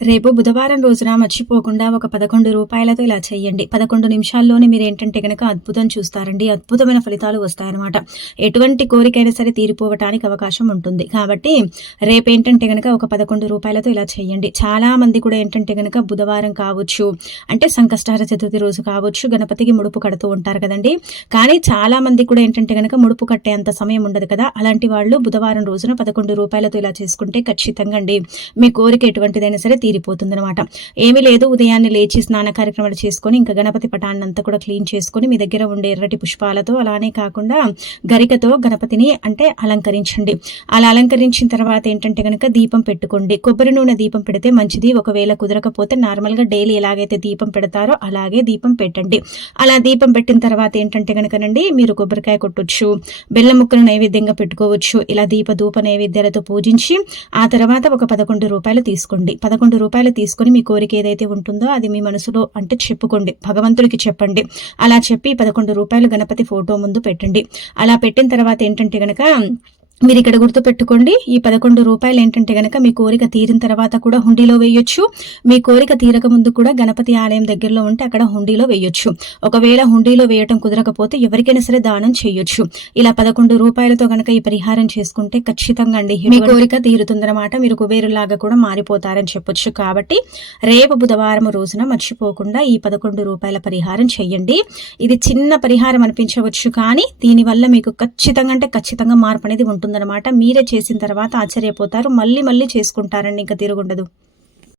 రేపు బుధవారం రోజున మర్చిపోకుండా ఒక 11 రూపాయలతో ఇలా చేయండి. 11 నిమిషాల్లోనే మీరేంటంటే గనక అద్భుతం చూస్తారండి. అద్భుతమైన ఫలితాలు వస్తాయన్నమాట. ఎటువంటి కోరికైనా సరే తీరిపోవటానికి అవకాశం ఉంటుంది. కాబట్టి రేపేంటంటే గనక ఒక 11 రూపాయలతో ఇలా చేయండి. చాలా మంది కూడా ఏంటంటే గనక బుధవారం కావచ్చు, అంటే సంకష్టహర చతుర్థి రోజు కావచ్చు, గణపతికి ముడుపు కడుతూ ఉంటారు కదండీ. కానీ చాలా మంది కూడా ఏంటంటే గనక ముడుపు కట్టే అంత సమయం ఉండదు కదా. అలాంటి వాళ్ళు బుధవారం రోజున 11 రూపాయలతో ఇలా చేసుకుంటే ఖచ్చితంగా అండి మీ కోరిక ఎటువంటిదైనా సరే తీరిపోతుందనమాట. ఏమీ లేదు, ఉదయాన్నే లేచి స్నాన కార్యక్రమాలు చేసుకొని ఇంకా గణపతి పటాన్నంతా కూడా క్లీన్ చేసుకొని మీ దగ్గర ఉండే ఎర్రటి పుష్పాలతో అలానే కాకుండా గరికతో గణపతిని అంటే అలంకరించండి. అలా అలంకరించిన తర్వాత ఏంటంటే కనుక దీపం పెట్టుకోండి. కొబ్బరి నూనె దీపం పెడితే మంచిది. ఒకవేళ కుదరకపోతే నార్మల్గా డైలీ ఎలాగైతే దీపం పెడతారో అలాగే దీపం పెట్టండి. అలా దీపం పెట్టిన తర్వాత ఏంటంటే కనుకనండి మీరు కొబ్బరికాయ కొట్టొచ్చు, బెల్లం ముక్కలు నైవేద్యంగా పెట్టుకోవచ్చు. ఇలా దీప ధూప నైవేద్యాలతో పూజించి ఆ తర్వాత ఒక 11 రూపాయలు తీసుకోండి. 11 రూపాయలు తీసుకొని మీ కోరిక ఏదైతే ఉంటుందో అది మీ మనసులో అంటే చెప్పుకోండి, భగవంతుడికి చెప్పండి. అలా చెప్పి 11 రూపాయలు గణపతి ఫోటో ముందు పెట్టండి. అలా పెట్టిన తర్వాత ఏంటంటే గనక మీరు ఇక్కడ గుర్తు పెట్టుకోండి, ఈ 11 రూపాయలు ఏంటంటే గనక మీ కోరిక తీరిన తర్వాత కూడా హుండీలో వేయొచ్చు. మీ కోరిక తీరక ముందు కూడా గణపతి ఆలయం దగ్గరలో ఉంటే అక్కడ హుండీలో వేయొచ్చు. ఒకవేళ హుండీలో వేయటం కుదరకపోతే ఎవరికైనా సరే దానం చేయొచ్చు. ఇలా 11 రూపాయలతో గనక ఈ పరిహారం చేసుకుంటే ఖచ్చితంగా అండి మీ కోరిక తీరుతుందన్నమాట. మీరు కుబేరులాగా కూడా మారిపోతారని చెప్పొచ్చు. కాబట్టి రేపు బుధవారం రోజున మర్చిపోకుండా ఈ 11 రూపాయల పరిహారం చెయ్యండి. ఇది చిన్న పరిహారం అనిపించవచ్చు, కానీ దీనివల్ల మీకు ఖచ్చితంగా మార్పు అనేది ఉంటుంది. మీరే చేసిన తర్వాత ఆశ్చర్యపోతారు. మళ్ళీ చేసుకుంటారండి, ఇంకా తిరుగుండదు.